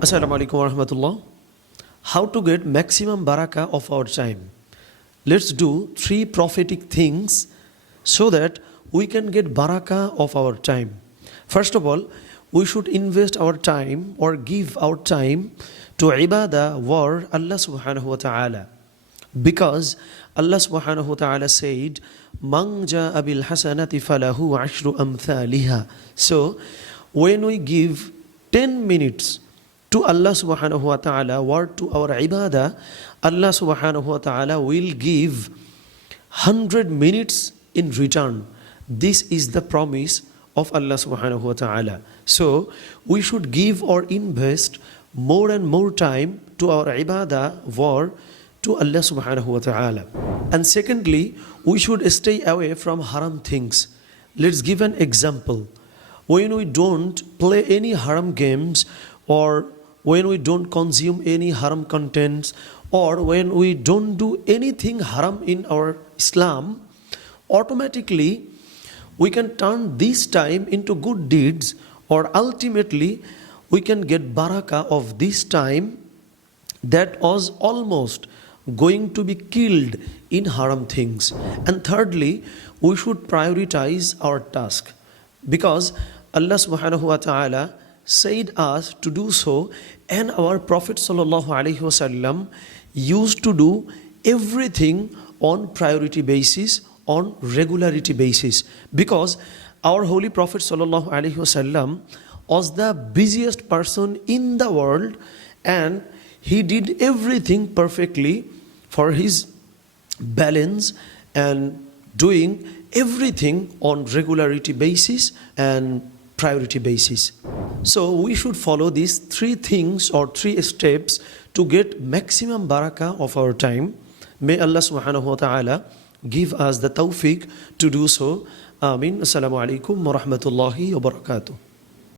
Assalamu alaikum wa rahmatullah. How to get maximum barakah of our time? Let's do 3 prophetic things so that we can get barakah of our time. First of all, we should invest our time or give our time to ibadah war Allah subhanahu wa ta'ala. Because Allah subhanahu wa ta'ala said, "Man ja'a bil hasanati falahu ashru amthaliha." So, when we give 10 minutes to Allah subhanahu wa ta'ala or to our ibadah, Allah subhanahu wa ta'ala will give 100 minutes in return. This is the promise of Allah subhanahu wa ta'ala. So we should give or invest more and more time to our ibadah or to Allah subhanahu wa ta'ala. And secondly, we should stay away from haram things. Let's give an example. When we don't play any haram games, or when we don't consume any haram contents, or when we don't do anything haram in our Islam, automatically we can turn this time into good deeds, or ultimately we can get barakah of this time that was almost going to be killed in haram things. And thirdly, we should prioritize our task, because Allah subhanahu wa ta'ala said us to do so, and our Prophet sallallahu alaihi wasallam used to do everything on priority basis, on regularity basis, because our holy Prophet sallallahu alaihi wasallam was the busiest person in the world, and he did everything perfectly for his balance and doing everything on regularity basis and priority basis. So we should follow these 3 things or 3 steps to get maximum barakah of our time. May Allah subhanahu wa ta'ala give us the tawfiq to do so. Ameen. Assalamu alaikum wa rahmatullahi wa barakatuh.